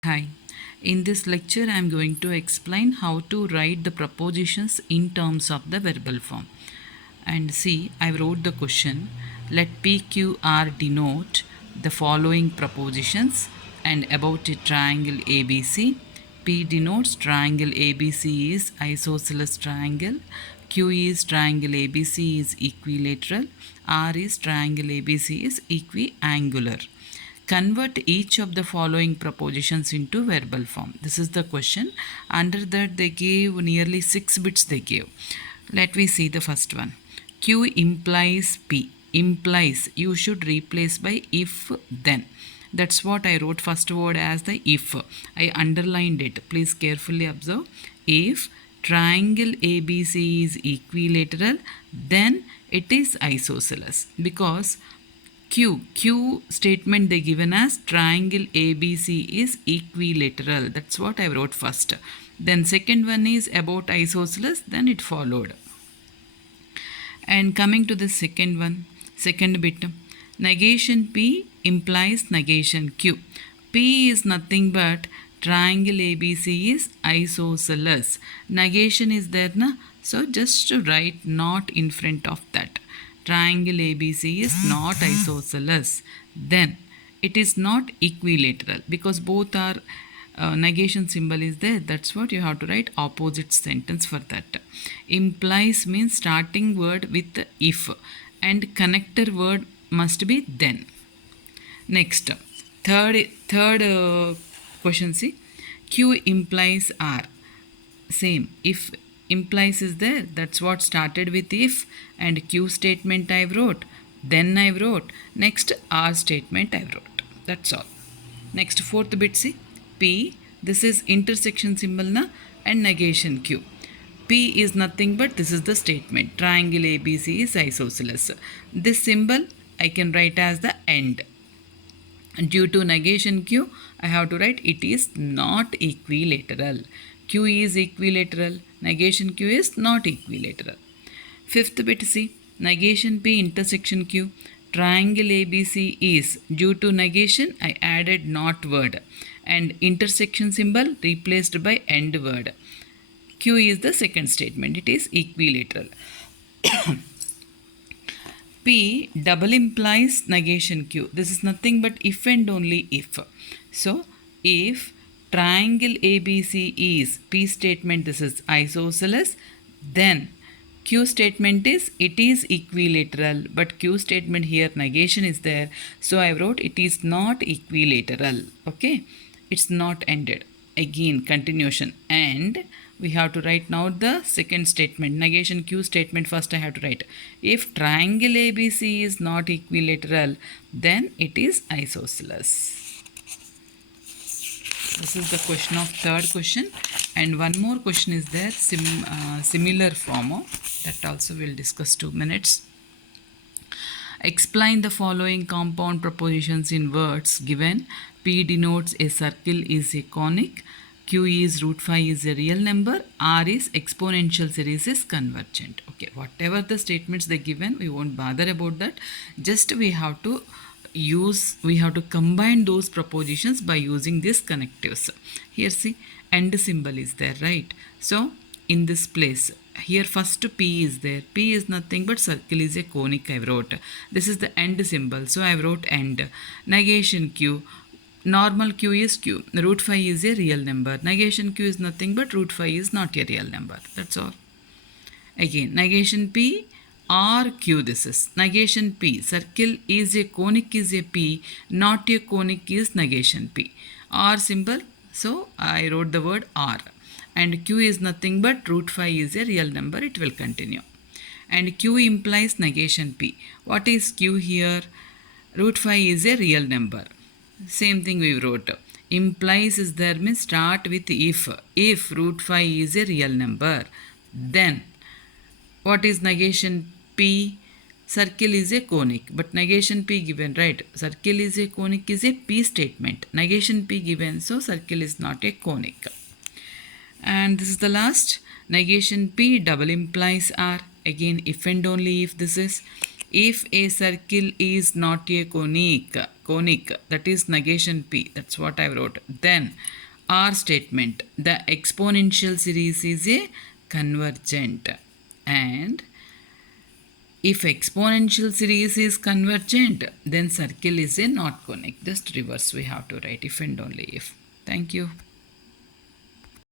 Hi. In this lecture, I am going to explain how to write the propositions in terms of the verbal form. And see, I wrote the question. Let PQR denote the following propositions and about a triangle ABC. P denotes triangle ABC is isosceles triangle. Q is triangle ABC is equilateral. R is triangle ABC is equiangular. Convert each of the following propositions into verbal form. This is the question. Under that they gave nearly 6 bits they gave. Let me see the first one. Q implies P. Implies you should replace by if then. That's what I wrote first word as the if. I underlined it. Please carefully observe. If triangle ABC is equilateral, then it is isosceles, because Q statement they given as triangle ABC is equilateral. That's what I wrote first. Then second one is about isosceles, then it followed. And coming to the second one, second bit, negation P implies negation Q. P is nothing but triangle ABC is isosceles. Negation is there, na? So just to write not in front of that. Triangle ABC is not isosceles. Then it is not equilateral, because both are negation symbol is there. That's what you have to write opposite sentence for that. Implies means starting word with if and connector word must be then. Next, third question, see, Q implies R. Same, if implies is there, that's what started with if, and Q statement I wrote, then I wrote, next R statement I wrote. That's all. Next, fourth bit, see, P, this is intersection symbol na, and negation Q. P is nothing but this is the statement, triangle ABC is isosceles. This symbol I can write as the end. Due to negation Q, I have to write it is not equilateral. Q is equilateral, negation Q is not equilateral. Fifth bit, see, negation P intersection Q. Triangle ABC is, due to negation I added not word, and intersection symbol replaced by end word. Q is the second statement, it is equilateral. P double implies negation Q. This is nothing but if and only if. So, if triangle ABC is P statement, this is isosceles, then Q statement is it is equilateral, but Q statement here negation is there. So, I wrote it is not equilateral. Okay, it's not ended. Again, continuation, and we have to write now the second statement, negation Q statement. First I have to write, if triangle ABC is not equilateral, then it is isosceles. This is the question of third question, and one more question is there, similar form, that also we'll discuss 2 minutes. Explain the following compound propositions in words given. P denotes a circle is a conic, Q is root 5 is a real number, R is exponential series is convergent. Okay, whatever the statements they given, we won't bother about that. Just we have to combine those propositions by using these connectives. Here see, and symbol is there, right? So in this place, here first P is there. P is nothing but circle is a conic I wrote. This is the end symbol, so I wrote end. Negation Q. Normal Q is Q. Root 5 is a real number. Negation Q is nothing but root 5 is not a real number. That's all. Again, negation P or Q, this is. Negation P. Circle is a conic is a P. Not a conic is negation P. R symbol. So, I wrote the word R. And Q is nothing but root 5 is a real number. It will continue. And Q implies negation P. What is Q here? Root 5 is a real number. Same thing we wrote. Implies is there, means start with if. If root 5 is a real number, then what is negation P? Circle is a conic, but negation P given, right? Circle is a conic is a P statement. Negation P given, so circle is not a conic. And this is the last. Negation P double implies R. Again, if and only if this is. If a circle is not a conic, that is negation P, that's what I wrote. Then R statement, the exponential series is a convergent. And if exponential series is convergent, then circle is a not conic. Just reverse we have to write, if and only if. Thank you.